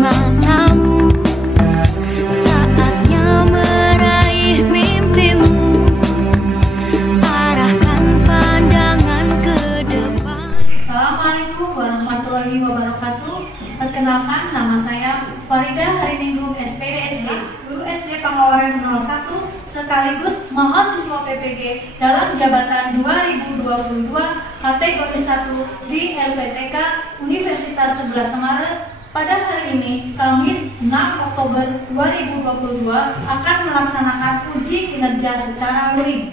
matamu. Saatnya meraih mimpimu, arahkan pandangan ke depan. Assalamualaikum warahmatullahi wabarakatuh. Perkenalkan, nama saya Farida Hariningrum SPDSD, guru SD Pengawaran 01 sekaligus mahasiswa PPG dalam jabatan 2022 kategori 1 di LPTK Universitas 11 Maret. Pada hari ini, Kamis 6 Oktober 2022 akan melaksanakan uji kinerja secara luring.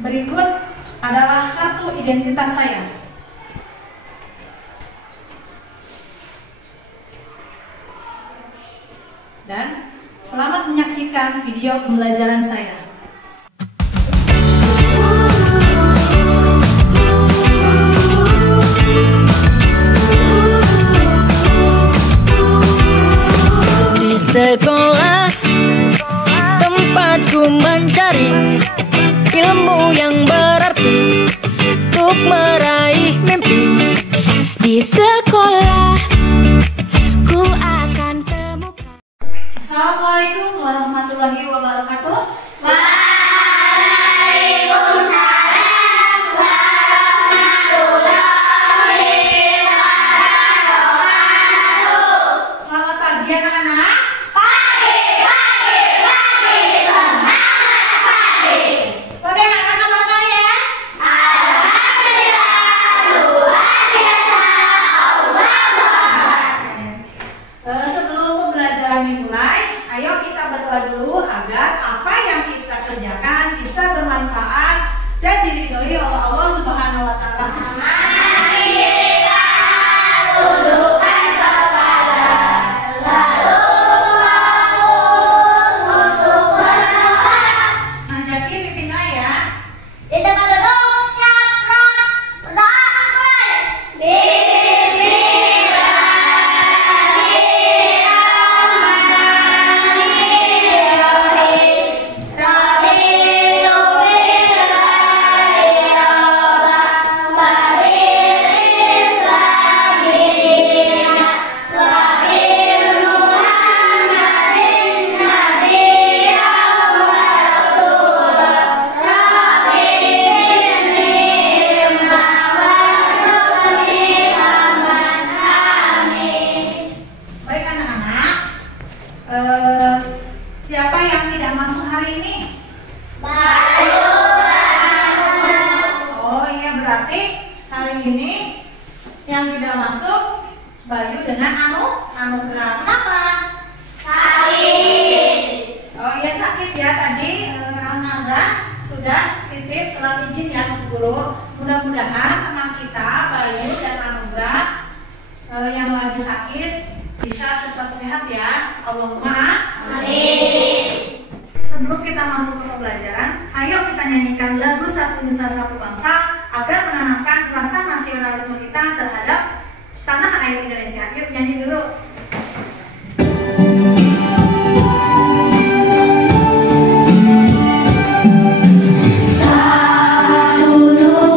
Berikut adalah kartu identitas saya. Dan selamat menyaksikan video pembelajaran saya. Di sekolah tempatku mencari ilmu yang berarti untuk meraih mimpi. Di sekolah ku akan temukan. Assalamualaikum warahmatullahi wabarakatuh. Waalaikumsalam warahmatullahi wabarakatuh. Selamat pagi anak-anak. Pagi, semangat pagi. Bagaimana kabar kalian? Alhamdulillah, luar biasa, Allah. Sebelum pembelajaran dimulai, ayo kita berdoa dulu agar apa yang kita kerjakan bisa bermanfaat dan diridhoi oleh Allah Subhanahu wa taala. Mari kita tundukkan kepala, lalu fokus untuk berdoa. Nah, jadi pimpinlah ya. Di tempat duduk, siap, gerak, berdoa, mulai. Bismillahirrahmanirrahim. Raditu billahi rabban wa bil islami dinan wa bi Muhammadin nabiyyan wa rasulan. Baik anak-anak, siapa yang tidak masuk hari ini? Oh iya, berarti hari ini yang tidak masuk Bayu dengan Anugrah. Kenapa? Oh iya, sakit ya tadi. Anugrah sudah titip surat izin ya ke guru. Mudah-mudahan teman kita Bayu dan Anugrah yang lagi sakit bisa cepat sehat ya. Allahumma amin. Sebelum kita masuk ke pembelajaran, ayo kita nyanyikan lagu Satu Nusa Satu Bangsa agar menanamkan rasa nasionalisme kita terhadap tanah air Indonesia. Yuk nyanyi dulu. Untuk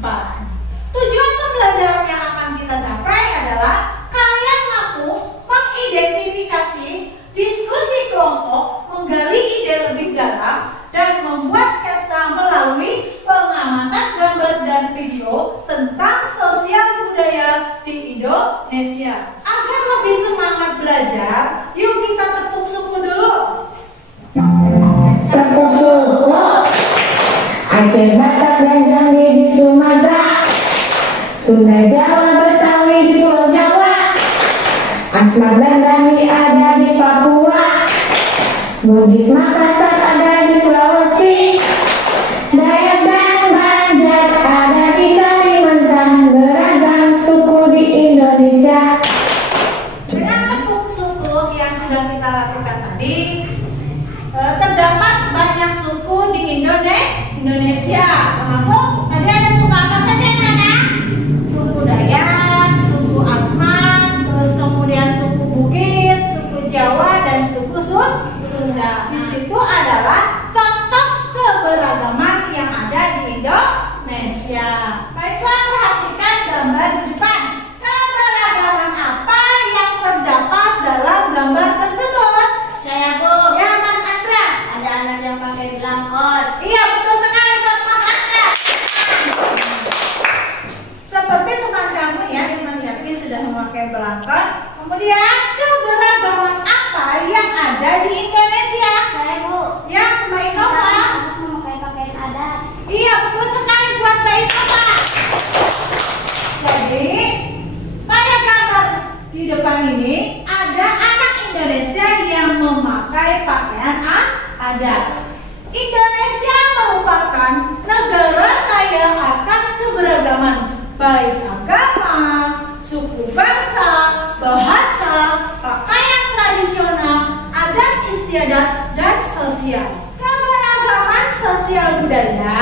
4. Tujuan pembelajaran yang akan kita capai adalah kalian mampu mengidentifikasi diskusi kelompok, menggali ide lebih dalam, dan membuat sketsa melalui pengamatan gambar dan video tentang sosial budaya di Indonesia. Agar lebih semangat belajar, yuk kita tepuk suku dulu. Tepuk suku. Aceh, Batak, dan Jambi di Sumatera, Sunda, Jawa, Betawi di Pulau Jawa, Asmat dan Rani ada di Papua, Bugis, Makassar ada di Sulawesi, Dayak dan Banjar ada di Kalimantan, beragam suku di Indonesia. Dengan tepuk suku yang sudah kita lakukan tadi, terdapat banyak suku di Indonesia, termasuk tadi ada suku apa saja anak-anak? Suku Dayak, suku Asmat, terus kemudian suku Bugis, suku Jawa, dan suku Sunda. Di situ adalah contoh keberagaman yang ada di Indonesia. Baiklah, perhatikan gambar di depan. Keberagaman apa yang terdapat dalam gambar tersebut? Saya, Bu. Ya, Mas Andra. Ada anak yang pakai belangkon. Iya, betul sekali buat Mas Andra. Seperti teman kamu ya, Mas Jaki sudah memakai belangkon. Kemudian keberagaman apa yang ada di Indonesia? Saya, Bu. Ya, Mbak Innova. Anak memakai pakaian adat. Iya, betul sekali buat Mbak Innova. Jadi, pada gambar di depan ini ada anak Indonesia yang memakai pakaian adat. Indonesia merupakan negara kaya akan keberagaman, baik agama, suku bangsa, bahasa, pakaian tradisional, adat istiadat, dan sosial. Keberagaman sosial budaya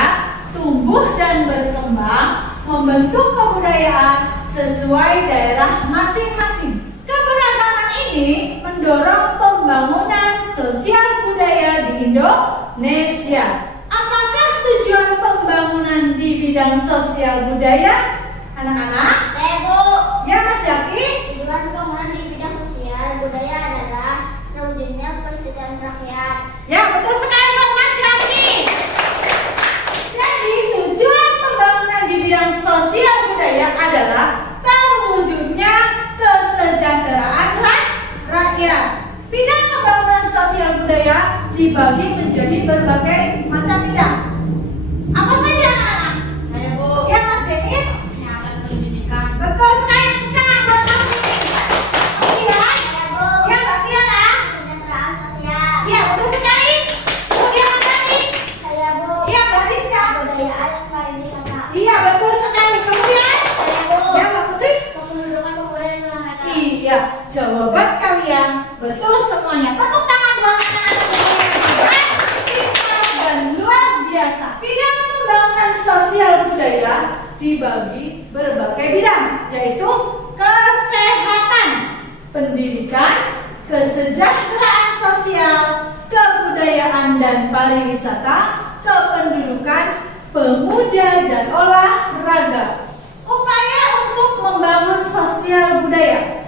tumbuh dan berkembang, membentuk kebudayaan sesuai daerah masing-masing. Keberagaman ini mendorong pembangunan sosial budaya di Indonesia. Apakah tujuan pembangunan di bidang sosial budaya? Anak-anak? Saya, Bu. Ya, Mas Jaki? Tujuan pembangunan di bidang sosial budaya adalah terwujudnya kesejahteraan rakyat. Ya, betul sekali buat Mas Jaki. Jadi, tujuan pembangunan di bidang sosial budaya adalah terwujudnya kesejahteraan rakyat. Bidang pembangunan sosial budaya dibagi menjadi berbagai macam bidang. Apa saja, anak-anak? Saya, Bu. Ya, Mas Denis? Kesehatan pendidikan. Betul sekali, tangan buat Mas Denis. Kemudian, Saya, Bu. ya, Mbak Tiara? Kesejahteraan sosial. Ya, betul sekali. Kemudian, Mas Adi? Saya, Bu. Ya, Mbak Rizka? Kebudayaan dan pariwisata. Iya, betul sekali. Kemudian, Saya, Bu. ya, Mbak Putri? Kependudukan pemuda dan olahraga. Iya, jawaban kalian betul semuanya. Tepuk tangan buat anak-anak yang pintar dan luar biasa. Bidang pembangunan sosial budaya dibagi berbagai bidang, yaitu kesehatan, pendidikan, kesejahteraan sosial, kebudayaan dan pariwisata, kependudukan, pemuda dan olahraga. Upaya untuk membangun sosial budaya.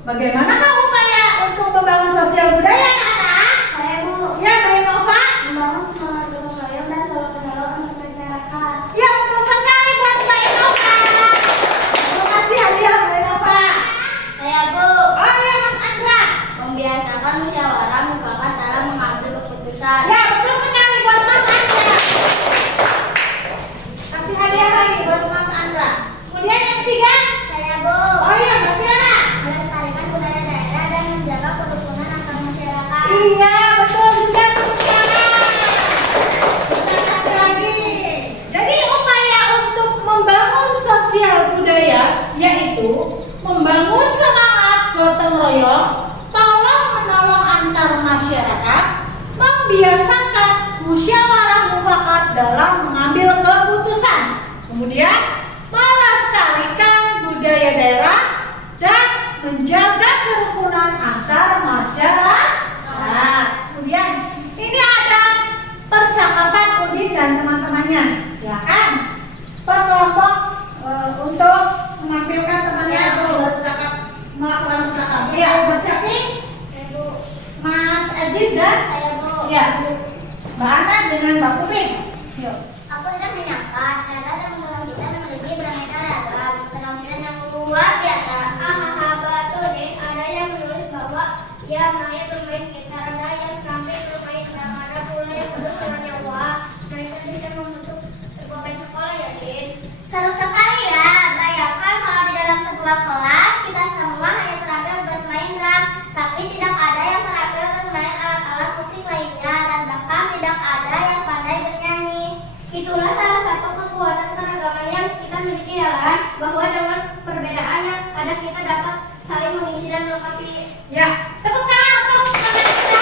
Bagaimanakah upaya untuk membangun sosial budaya, anak-anak? Saya, Bu. Ya, Mbak Innova? Membangun semangat gotong royong dan saling kenal untuk masyarakat. Ya, betul sekali buat Mbak Innova. Terima kasih hadiah Mbak Innova. Saya, Bu. Oh ya, Mas Andra. Membiasakan musyawarah mufakat dalam mengambil keputusan. Ya, betul sekali buat Mas Andra. Kasih hadiah lagi buat Mas Andra. Kemudian yang ketiga? Saya, Bu. Oh ya, Mbak Tiara. Melestarikan budaya daerah dan menjaga kerukunan antar masyarakat. Iya, betul juga semuanya. Kita kasih lagi. Jadi upaya untuk membangun sosial budaya yaitu membangun semangat gotong royong, tolong menolong antar masyarakat, membiasakan musyawarah mufakat dalam mengambil keputusan, kemudian melestarikan budaya daerah dan menjaga kerukunan antar masyarakat. Kemudian ini ada percakapan Udin dan teman-temannya, ya kan? Per kelompok Ya, Mbak Ana dengan Mbak Putri. Yuk. Aku tidak menyangka ternyata teman-teman kita memiliki beraneka ragam penampilan yang luar biasa. Hahaha, betul nih. Ada yang menulis bahwa ya Maya bermain gitar, ada yang tampil bermain drum, ada pula yang bersuara nyawa. Mereka bisa membentuk sebuah band sekolah ya, Din. Seru sekali ya. Bayangkan kalau di dalam sebuah kelas kita semua hanya terampil bermain drum, tapi tidak ada yang terampil bermain alat-alat musik lainnya, dan bahkan tidak ada yang pandai bernyanyi. Itulah salah satu kekuatan keragaman yang kita miliki ya, Lan, bahwa dengan perbedaan yang ada kita dapat saling mengisi dan melengkapi. Ya, tepuk tangan untuk anak kita.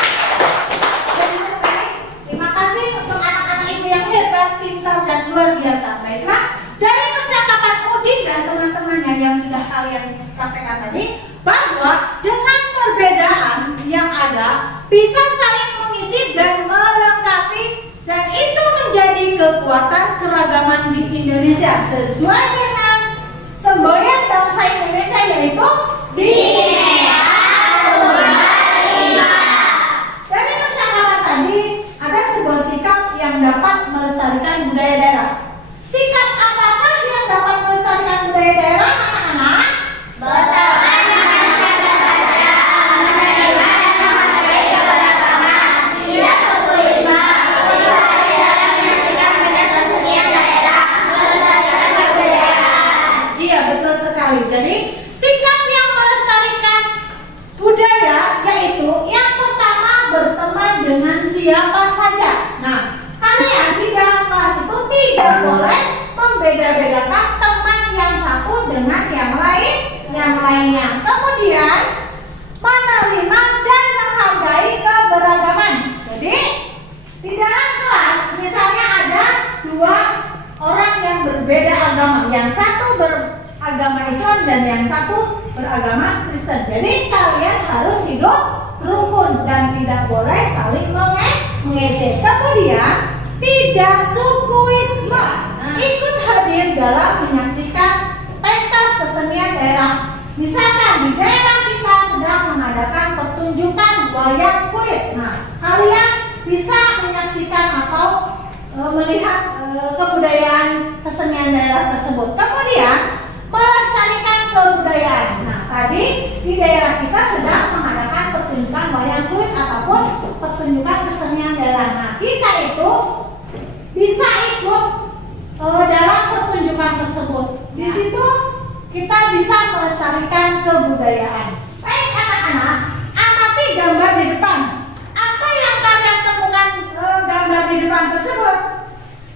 Jadi terbaik. Terima kasih untuk anak-anak ibu yang hebat, pintar, dan luar biasa. Baiklah, dari percakapan Udin dan teman-temannya yang sudah kalian praktekkan tadi, bahwa dengan perbedaan yang ada bisa saling mengisi dan melengkapi, dan itu menjadi kekuatan keragaman di Indonesia sesuai dengan semboyan bangsa Indonesia, yaitu Bhinneka Tunggal Ika. Dari percakapan tadi ada sebuah sikap yang dapat melestarikan budaya daerah. Sikap apakah yang dapat melestarikan budaya daerah, anak-anak? Berteman dengan siapa saja, menerima dan menghargai keberagaman, tidak egoisme, berupaya dalam menyaksikan berbagai kesenian daerah, melestarikan kebudayaan. Iya, betul sekali. Jadi sikap yang melestarikan budaya yaitu yang pertama, berteman dengan siapa saja. Nah, kalian di dalam kelas itu tidak boleh membeda-bedakan teman yang satu dengan yang lainnya. Kemudian menerima dan menghargai keberagaman. Jadi di dalam kelas misalnya ada dua orang yang berbeda agama, yang satu beragama Islam dan yang satu beragama Kristen. Jadi kalian harus hidup rukun dan tidak boleh saling mengejek. Kemudian tidak sukuisme, ikut hadir dalam menyaksikan pentas kesenian daerah. Misalkan di daerah kita sedang mengadakan pertunjukan wayang kulit. Nah, kalian bisa menyaksikan atau melihat kebudayaan kesenian daerah tersebut. Kemudian melestarikan kebudayaan. Nah, tadi di daerah kita sedang mengadakan pertunjukan wayang kulit ataupun pertunjukan kesenian daerah. Nah, kita itu bisa ikut dalam pertunjukan tersebut. Di situ kita bisa melestarikan kebudayaan. Baik anak-anak, amati gambar di depan. Apa yang kalian temukan gambar di depan tersebut?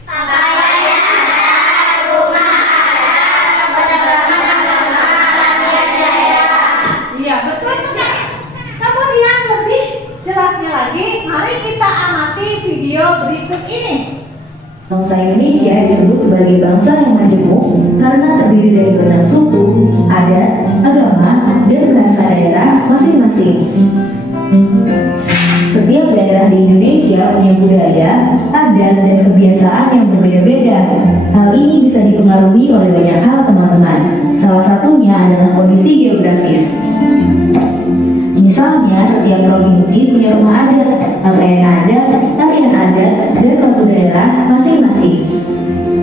Pakaian adat, rumah adat, keberagaman agama, latihan daerah. Iya, betul sekali. Kemudian lebih jelasnya lagi, mari kita amati video berikut ini. Bangsa Indonesia disebut sebagai bangsa yang majemuk karena terdiri dari banyak suku, adat, agama, dan bahasa daerah masing-masing. Setiap daerah di Indonesia punya budaya, adat, dan kebiasaan yang berbeda-beda. Hal ini bisa dipengaruhi oleh banyak hal, teman-teman. Salah satunya adalah kondisi geografis. Misalnya, setiap provinsi punya rumah adat, pakaian adat, tarian adat, dan suatu daerah masing-masing.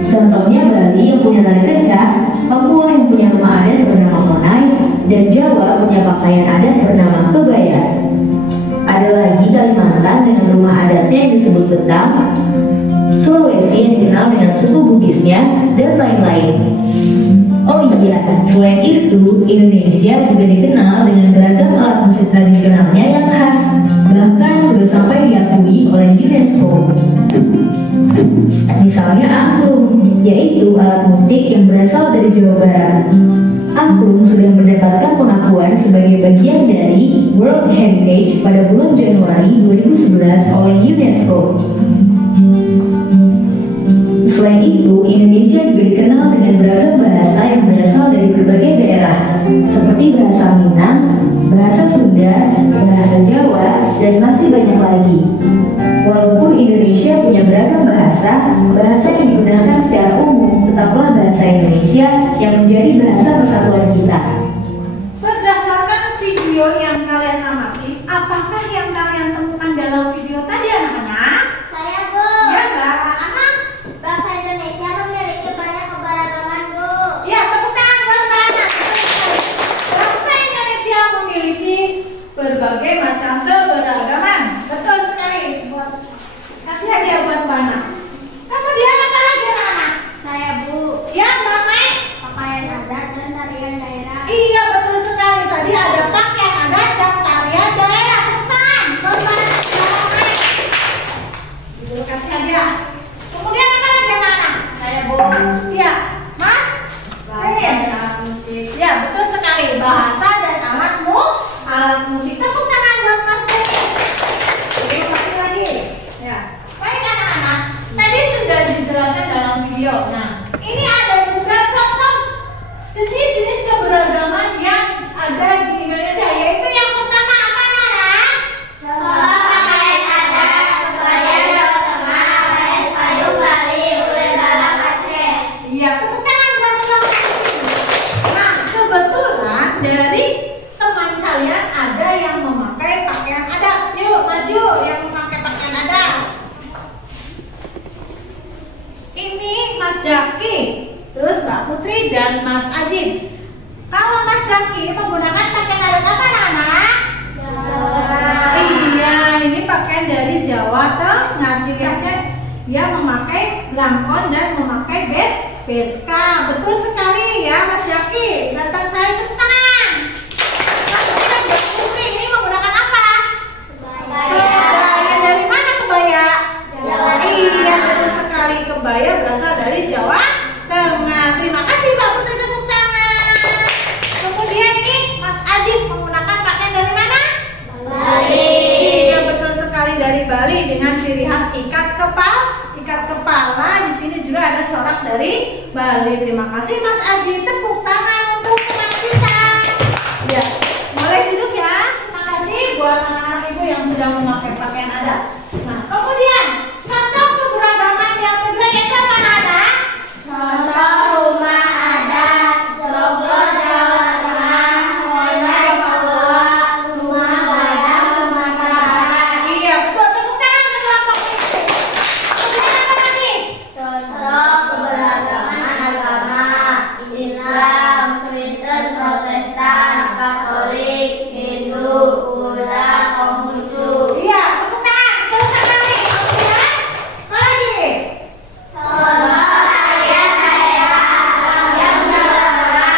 Contohnya Bali yang punya tari kecak, Papua yang punya rumah adat bernama Monai, dan Jawa punya pakaian adat bernama kebaya. Ada lagi Kalimantan dengan rumah adatnya yang disebut Betang, Sulawesi yang dikenal dengan suku Bugisnya, dan lain-lain. Oh iya, selain itu, Indonesia juga dikenal dengan beragam alat musik tradisionalnya yang khas, bahkan sudah sampai diakui oleh UNESCO. Misalnya angklung, yaitu alat musik yang berasal dari Jawa Barat. Angklung sudah mendapatkan pengakuan sebagai bagian dari World Heritage pada bulan Januari 2011 oleh UNESCO. Selain itu, Indonesia juga dikenal dengan beragam bahasa yang berasal dari berbagai daerah, seperti bahasa Minang, bahasa Sunda, bahasa Jawa, dan masih banyak lagi. Walaupun Indonesia punya beragam bahasa, bahasa yang digunakan secara umum tetaplah bahasa Indonesia yang menjadi bahasa persatuan kita. Berdasarkan video yang kalian amati, apakah yang kalian temukan dalam video tadi, anak-anak? Mas Jaki, terus Mbak Putri dan Mas Ajin. Kalau Mas Jaki menggunakan pakaian adat apa anak-anak? Iya, ini pakaian dari Jawa Tengah. Ciri khasnya dia memakai belangkon dan memakai beska. Betul sekali ya Mas Jaki. Datang saya tepuk tangan. Mas Putri ini menggunakan apa? Kebaya. Dari mana kebaya? Jawa Tengah. Iya, betul sekali. Kebaya berasal dari Jawa Tengah. Terima kasih Mbak Putri, tepuk tangan. Kemudian nih Mas Ajit menggunakan pakaian dari mana? Bali. Iya, betul sekali, dari Bali dengan ciri khas ikat kepala. Di sini juga ada corak dari Bali. Terima kasih Mas Ajit. Tepuk tangan untuk teman kita. Ya, boleh duduk ya. Terima kasih buat anak-anak ibu yang sudah memakai pakaian adat. Nah, kemudian contoh keberagaman yang kedua yaitu apa anak? Contoh rumah adat Joglo, Jawa Tengah, Wonai, Papua, rumah Badak, Sumatera Barat. Iya, betul. Tepuk tangan ke kelompok ini. Kemudian apa lagi? Contoh keberagaman agama Islam, Kristen, Protestan, Katolik, Hindu, Buddha, Konghucu. Iya, tepuk tangan. Terus apa lagi? Kemudian apa lagi? Contoh ayat-ayat yang beragama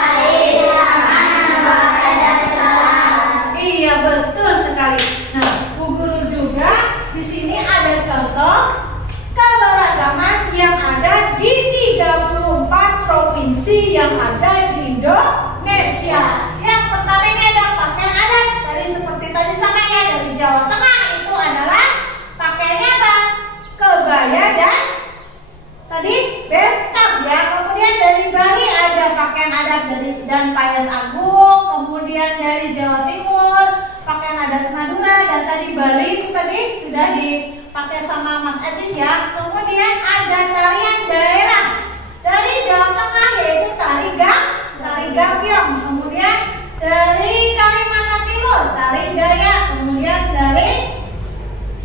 hari sama bahasa dan salam. Iya, betul sekali. Nah, Bu Guru juga di sini ada contoh keberagaman yang ada di 34 provinsi yang ada di Indonesia. Yang pertama ini ada pakaian adat. Tadi seperti tadi sama ya, dari Jawa Tengah itu adalah pakaiannya apa? Kebaya dan tadi beskap ya. Kemudian dari Bali ada pakaian adat dan payas agung. Kemudian dari Jawa Timur pakaian adat Madura, dan tadi Bali itu tadi sudah dipakai sama Mas Ajin ya. Kemudian ada tarian daerah dari Jawa Tengah yaitu tari gambyong. Kemudian dari Kalimantan Timur tari Dayak. Kemudian dari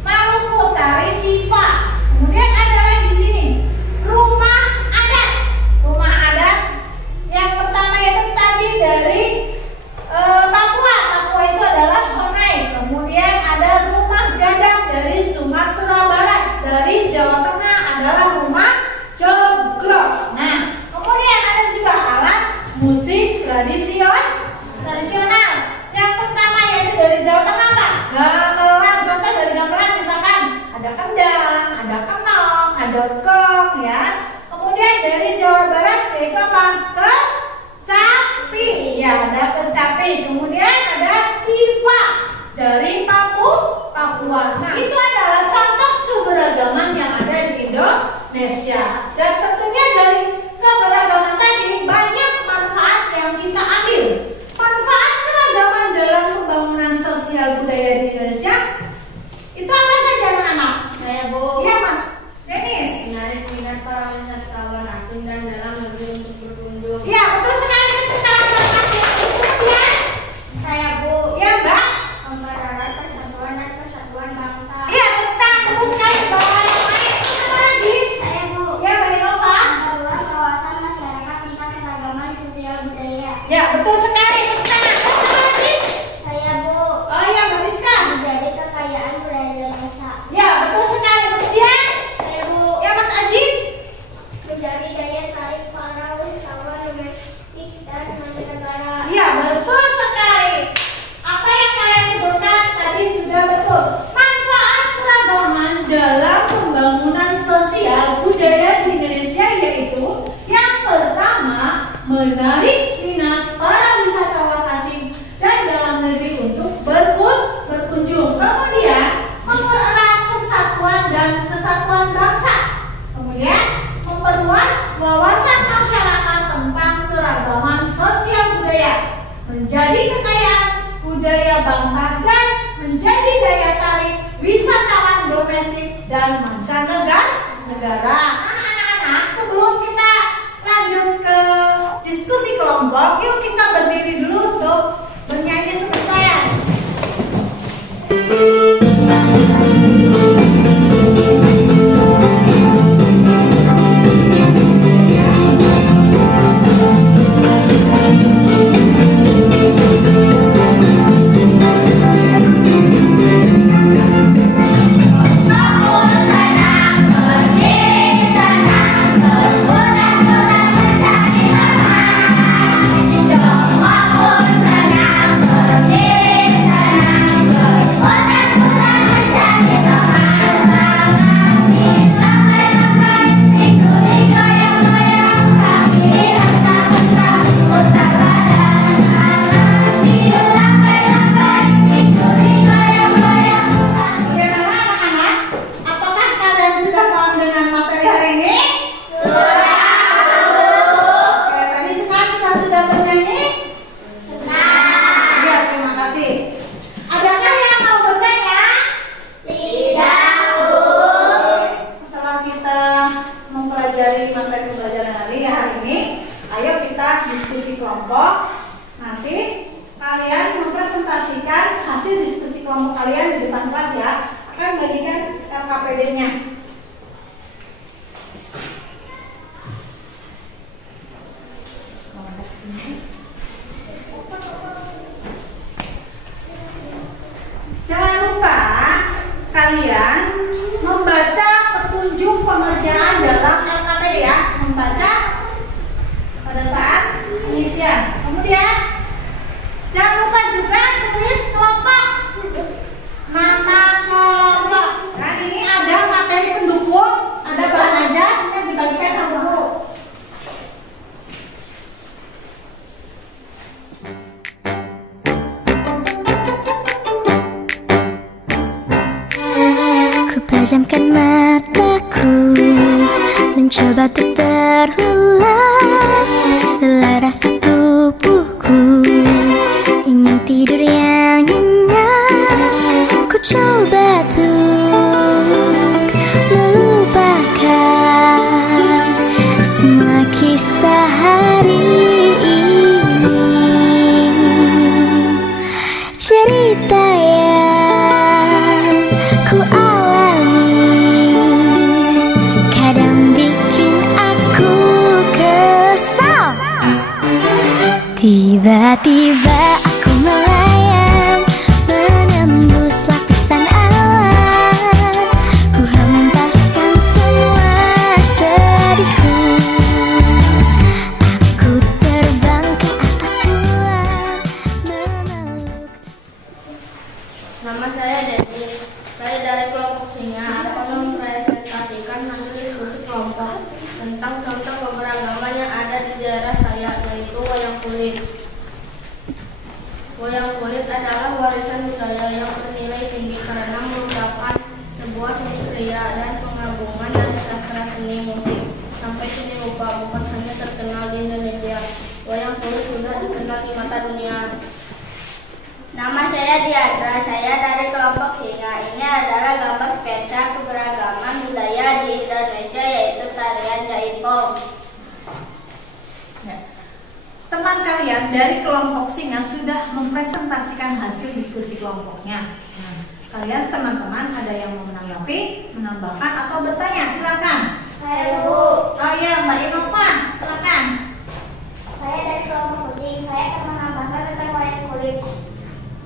Maluku tari Tifa. Kemudian ada lagi di sini rumah adat. Rumah adat yang pertama itu tadi dari Papua. Papua itu adalah Honai. Kemudian ada rumah gadang dari Sumatera Barat. Dari Jawa Tengah adalah rumah joglo. Nah, kemudian ada juga alat musik tradisional. Yang pertama yaitu dari Jawa Tengah apa? Gamelan. Contoh dari gamelan misalkan ada kendang, ada kenong, ada gong ya. Kemudian dari Jawa Barat yaitu apa? Kecapi. Ya, ada kecapi. Kemudian ada tifa dari Papua. Nah, itu adalah contoh keberagaman yang ada di Indonesia. Dan tentunya dari keberagaman tadi banyak manfaat yang kita ambil. Manfaat keragaman dalam pembangunan sosial budaya di Indonesia itu apa saja anak-anak? Saya Bu, Iya Mas Denis. menarik minat para wisatawan asing dan dalam negeri untuk berkunjung. Iya, betul sekali. Kemudian Saya Bu, ya Mbak. mempererat persatuan dan kesatuan bangsa. Iya, betul sekali. Bapak yang lain apa lagi? Saya Bu, Ya Mbak Innova. memperluas wawasan masyarakat tentang keragaman sosial budaya. Ya, betul sekali. Betul. Apa lagi? Saya Bu, Oh iya Mbak Rizka. menjadi kekayaan budaya bangsa. Ya, betul sekali. Kemudian Saya Bu, ya Mas Ajin. menjadi daya tarik para wisatawan domestik dan mancanegara. Iya, betul sekali. Apa yang kalian sebutkan tadi sudah betul. Manfaat keragaman dalam pembangunan sosial budaya di Indonesia yaitu yang pertama, menarik minat para wisatawan asing dan dalam negeri untuk berkunjung. Kemudian, mempererat persatuan dan kesatuan bangsa. Kemudian, memperluas wawasan masyarakat tentang keragaman sosial budaya, menjadi kekayaan budaya bangsa dan menjadi daya tarik wisatawan domestik dan mancanegara. Nah, anak-anak, sebelum kita lanjut ke diskusi kelompok, yuk kita berdiri dulu untuk bernyanyi sebentar. mempelajari materi pembelajaran hari ini, ayo kita diskusi kelompok. Nanti kalian mempresentasikan hasil diskusi kelompok kalian di depan kelas ya. Akan bagikan KKPD-nya. Jangan lupa kalian membaca petunjuk pengerjaan dalam LKPD ya. Membaca pada saat pengisian. Kemudian jangan lupa juga tulis kelompok. Nama kelompok. Nah, ini ada materi pendukung, ada bahan ajar yang dibagikan sama guru. Pejamkan mataku, mencoba untuk terlelap. Lelah rasa tubuhku, ingin tidur yang nyenyak. Ku coba untuk melupakan semua kisah hari ini. Cerita yang ku tiba-tiba aku melayang, menembus lapisan awan. Ku hempaskan semua sedihku. Aku terbang ke atas bulan, memeluk. Nama saya Dedi. Saya dari kelompok Singa. Akan mempresentasikan hasil diskusi kelompok tentang contoh keberagaman yang ada di daerah saya, yaitu wayang kulit. Wayang kulit adalah warisan budaya yang bernilai tinggi karena merupakan sebuah seni kria dan penggabungan dari sastra, seni, musik, sampai seni rupa. Bukan hanya terkenal di Indonesia, wayang kulit sudah dikenal di mata dunia. Nama saya Diandra, saya dari kelompok Singa. Ini adalah gambar peta keberagaman budaya di Indonesia, yaitu tarian jaipong. Teman kalian dari kelompok Singa sudah mempresentasikan hasil diskusi kelompoknya. Nah, kalian teman-teman ada yang mau menanggapi, menambahkan atau bertanya? Silakan. Saya Bu. Oh ya, Mbak Inova, silakan. Saya dari kelompok kucing. Saya akan menambahkan tentang wayang kulit.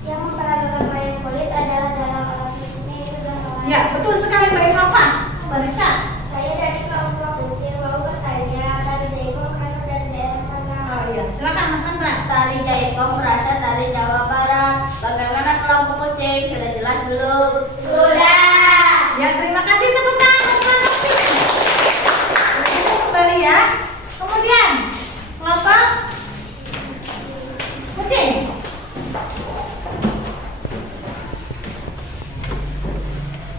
Yang memperagakan wayang kulit adalah dalam alat fisiknya itu dalam. Ya, betul sekali Mbak Inova. Barisa. Saya dari kelompok kucing. Mau bertanya, tari jaipong berasal dari daerah mana? Oh iya, silakan Mas Andra. Tari jaipong berasal dari Jawa Barat. Bagaimana kelompok kucing? Sudah jelas belum? Sudah. Ya, terima kasih tepuk tangan. Kembali ya. Kemudian kelompok kucing.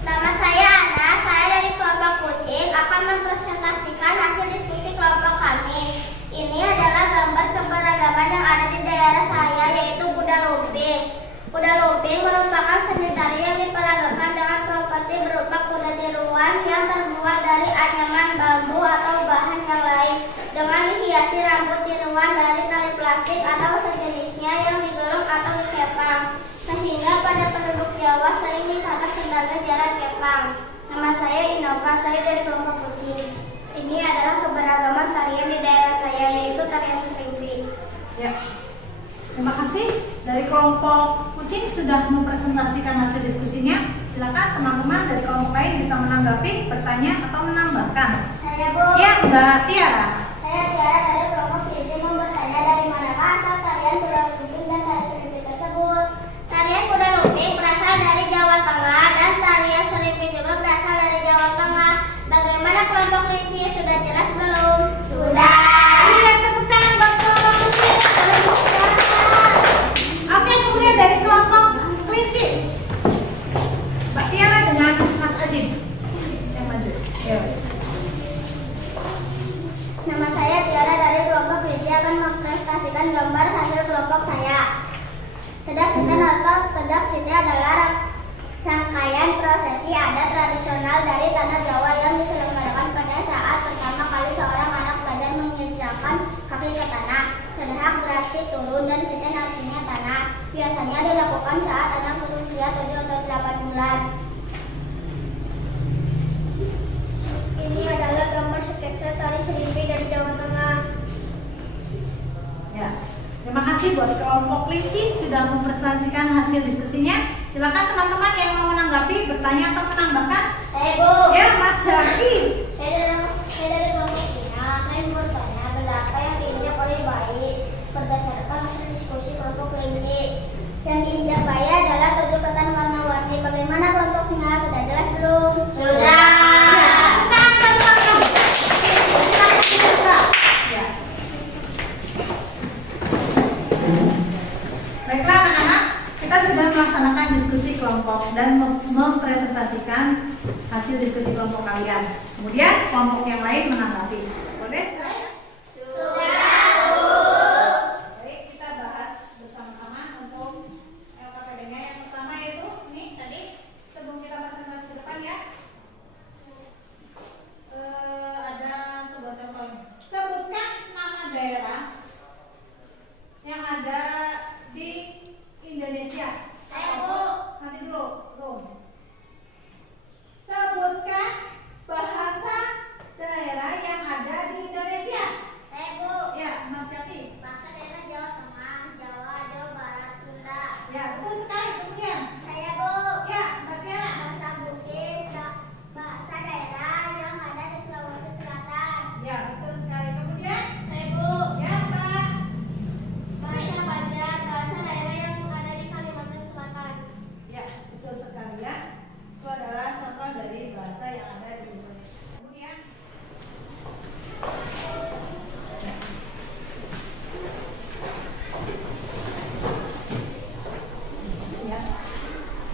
Nama saya Ana. Saya dari kelompok kucing akan mempresentasikan hasil diskusi kelompok kami. Ini adalah gambar keberagaman yang ada di daerah saya, yaitu kuda lumping. Kuda lumping merupakan seni tari yang diperagakan dengan properti berupa kuda tiruan yang terbuat dari anyaman bambu atau bahan yang lain, dengan dihiasi rambut tiruan dari tali plastik atau sejenisnya yang digulung atau dikepang, sehingga pada penduduk Jawa sering disangka sebagai jalan kepang. Nama saya Inova, saya dari kelompok kucing. Ini adalah keberagaman tarian di daerah saya, yaitu tarian serimpi. Ya. Terima kasih. Dari kelompok kucing sudah mempresentasikan hasil diskusinya. Silakan teman-teman dari kelompok lain bisa menanggapi, bertanya atau menambahkan. Saya Bu. Ya, Mbak Tiara. Saya Tiara dari kelompok kucing mau bertanya dari manakah asal tarian kuda lumping dan tari serimpi tersebut. Tarian kuda lumping berasal dari Jawa Tengah dan tarian serimpi juga berasal dari Jawa Tengah. Bagaimana kelompok kelinci? Sudah jelas belum? Sudah. Iya, tepuk tangan buat kelompok kucing. Oke, kemudian dari kelompok kelinci, Mbak Tiara dengan Mas Ajin yang maju. Ya. Nama saya Tiara dari kelompok kelinci akan mempresentasikan gambar hasil kelompok saya. Tedak siten atau tedak siten adalah rangkaian prosesi adat tradisional dari tanah Jawa yang diselenggarakan pada saat kelompok kelinci sudah mempresentasikan hasil diskusinya. Silakan teman-teman yang mau menanggapi, bertanya atau menambahkan. Saya Bu. Ya, Mas Jaki. Saya dari kelompok Cina. Saya mau bertanya berapa yang diinjak oleh bayi berdasarkan hasil diskusi kelompok kelinci. Yang diinjak bayi adalah 7 ketan warna-warni. Bagaimana kelompoknya? Sudah jelas belum? Sudah. Baiklah anak-anak, kita sudah melaksanakan diskusi kelompok dan mempresentasikan hasil diskusi kelompok kalian. Kemudian kelompok yang lain menanggapi. Boleh saya? Baik, kita bahas bersama-sama untuk LKPD-nya. Yang pertama yaitu ini tadi sebelum kita presentasi ke depan ya. Ada sebuah contoh. Sebutkan nama daerah yang ada di Indonesia. Saya Bu. Nanti dulu, sebutkan bahasa daerah yang ada di Indonesia. Saya Bu. Ya, Mas Jati. Bahasa daerah Jawa Tengah, Jawa Barat, Sunda. Ya, betul sekali. Kemudian, Saya Bu. ya, Mbak Tiara. Bahasa Bugis, bahasa daerah yang ada di Sulawesi Selatan. Ya, betul sekali. Kemudian, Saya Bu. ya, Mbak. Bahasa Banjar, bahasa daerah yang ada di Kalimantan Selatan. Ya, betul sekali ya. Itu adalah contoh dari bahasa yang ada di Indonesia.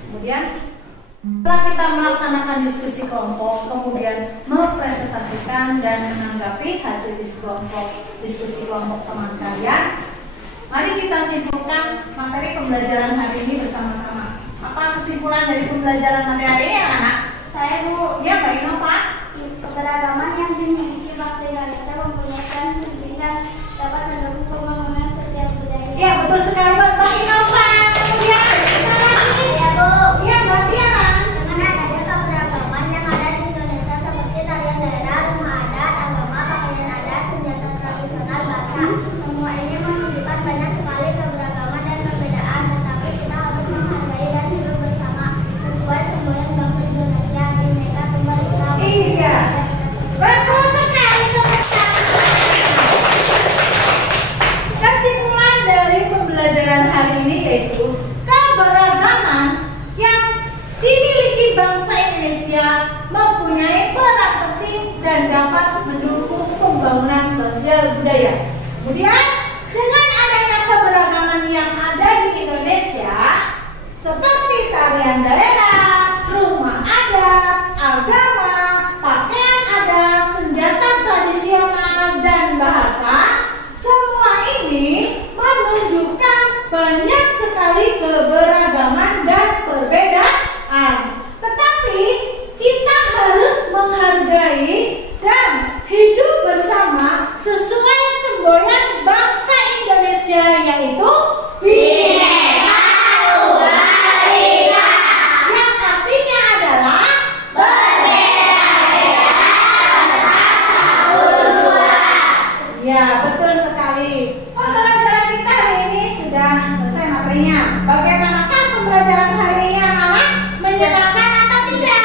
Kemudian, setelah kita melaksanakan diskusi kelompok, kemudian mempresentasikan dan menanggapi hasil diskusi kelompok teman kalian, mari kita simpulkan materi pembelajaran hari ini bersama-sama. Apa kesimpulan dari pembelajaran materi hari ini, anak-anak? Saya Bu. Ya, Mbak Innova. Keberagaman yang dimiliki bangsa Indonesia mempunyai peran penting dan dapat mendukung pembangunan sosial budaya. Ya, betul sekali, Mbak Innova. Kemudian, Ya Bu. ya, Mbak Tiara. Dengan adanya keberagaman yang ada di Indonesia seperti tarian daerah, rumah adat, agama, pakaian adat, senjata tradisional, bahasa, semua ini menunjukkan banyak sekali keberagaman dan perbedaan, tetapi kita harus menghargai dan hidup bersama sesuai semboyan bangsa Indonesia, Bhinneka Tunggal Ika. Iya, betul sekali, teman-teman. Kesimpulan dari pembelajaran hari ini yaitu keberagaman yang dimiliki bangsa Indonesia mempunyai peran penting dan dapat mendukung pembangunan sosial budaya. Kemudian, dengan adanya keberagaman yang ada di Indonesia seperti tarian daerah, rumah adat, agama, pakaian adat, senjata tradisional, dan bahasa, semua ini menunjukkan banyak sekali keberagaman dan perbedaan. Tetapi kita harus menghargai dan hidup bersama sesuai semboyan bangsa Indonesia, yaitu Bhinneka Tunggal Ika, yang artinya adalah berbeda-beda tetap satu tujuan. Ya, betul sekali. Pembelajaran kita hari ini sudah selesai materinya. Bagaimanakah pembelajaran hari ini, anak-anak? Menyenangkan atau tidak?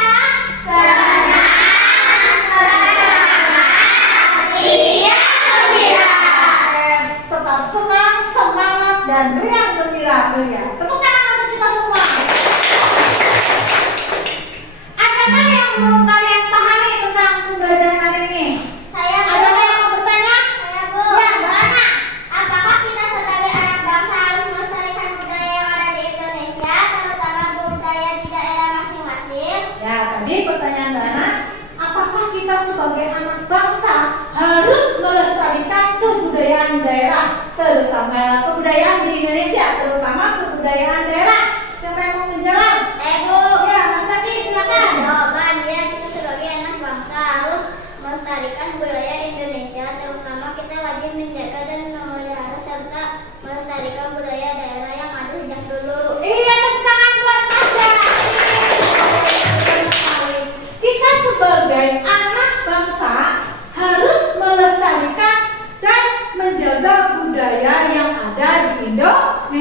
Tetap senang, semangat, dan riang gembira. Tepuk tangan untuk kita semua. Adakah yang belum kalian pahami tentang pembelajaran hari ini? Saya Bu. Adakah yang mau bertanya? Saya Bu. Ya, Mbak Ana. Apakah kita sebagai anak bangsa harus melestarikan budaya yang ada di Indonesia, terutama budaya di daerah masing-masing? Ya, tadi pertanyaan Mbak Ana, apakah kita sebagai anak bangsa harus melestarikan kebudayaan daerah, terutama kebudayaan di Indonesia, terutama kebudayaan daerah? Siapa yang mau menjawab? Saya Bu. Ya, Mas Saki, silakan. Jawabannya, kita sebagai anak bangsa harus melestarikan budaya Indonesia, terutama kita wajib menjaga dan memelihara serta melestarikan budaya daerah yang ada sejak dulu. Iya, tepuk tangan buat Mas Saki. Kita sebagai anak bangsa harus melestarikan dan menjaga budaya yang ada di Indonesia.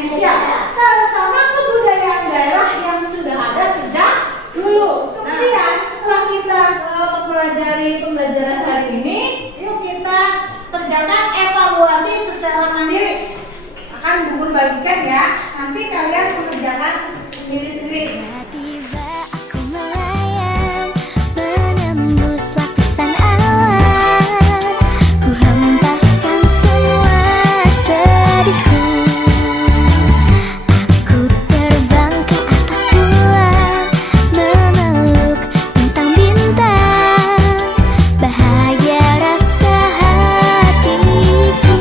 Bubun bagikan ya. Nanti kalian mengerjakan sendiri-sendiri. Tiba-tiba aku melayang, menembus lapisan awan. Ku hempaskan semua sedihku. Aku terbang ke atas bulan, memeluk bintang-bintang. Bahagia rasa hatiku.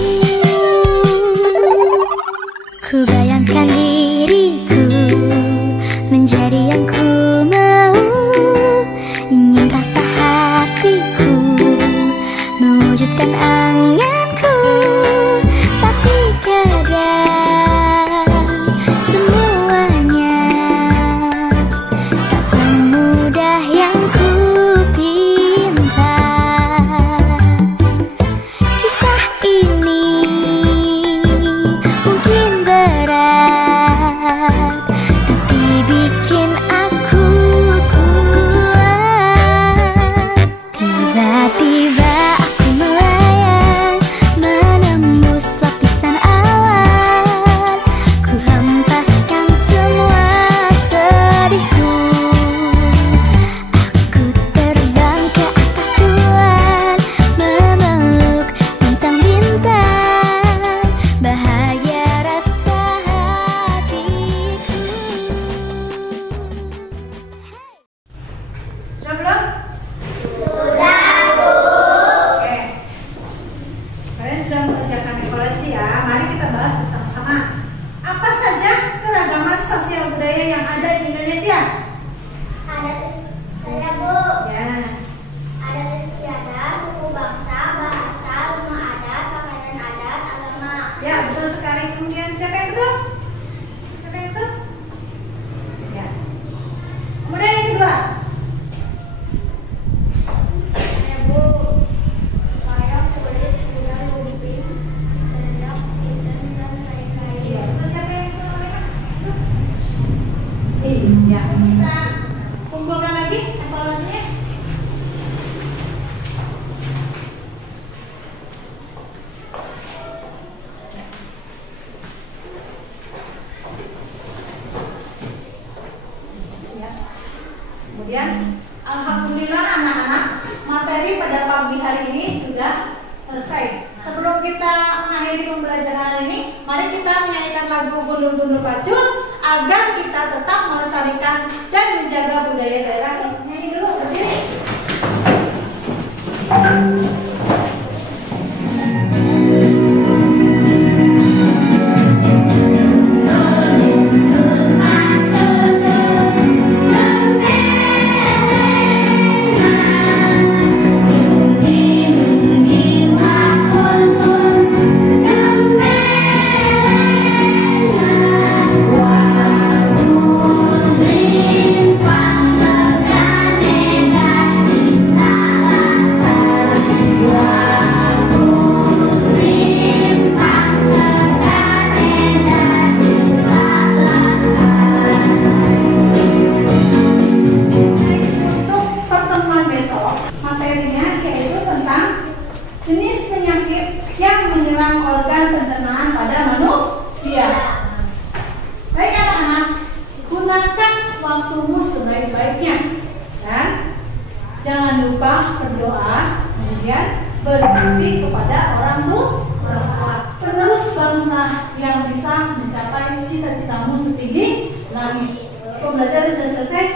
Ku bayangkan diriku menjadi yang ku mau, ingin rasa hatiku mewujudkan anganku. Tapi kadang semuanya tak semudah yang ku pinta. Kisah ini mungkin berat, tapi bikin aku kuat. Tiba-tiba aku melayang, menembus lapisan awan. Ku hempaskan semua sedihku. Aku terbang ke atas bulan, memeluk bintang-bintang. Bahagia rasa hatiku. Sudah belum? Sudah, Bu. Oke. Kalian sudah mengerjakan evaluasi ya. Mari kita bahas bersama-sama. Apa saja keragaman sosial budaya yang ada di Indonesia? Adat saya, Bu. Ya. Adat istiadat, suku bangsa, bahasa, rumah adat, pakaian adat, agama. Ya, betul sekali. Kemudian siapa yang betul? Siapa yang betul? Ya. Kemudian yang kedua. Saya, Bu. Saya kulit, kuda, lumping, ternak, sinten, dan lain-lain. Iya, betul. Siapa yang betul? Iya. Kita kumpulkan lagi evaluasinya. Ya. Kemudian, alhamdulillah anak-anak, materi pada pagi hari ini sudah selesai. Sebelum kita mengakhiri pembelajaran hari ini, mari kita menyanyikan lagu Gundur-Gundur Pacul agar kita tetap melestarikan dan menjaga budaya daerah. Nyanyi dulu, berdiri. Untuk pertemuan besok, materinya yaitu tentang jenis penyakit yang menyerang organ pencernaan pada manusia. Baik anak-anak, gunakan waktumu sebaik-baiknya dan jangan lupa berdoa, kemudian berbakti kepada orang tua, penerus bangsa yang bisa mencapai cita-citamu setinggi langit. Pembelajaran sudah selesai.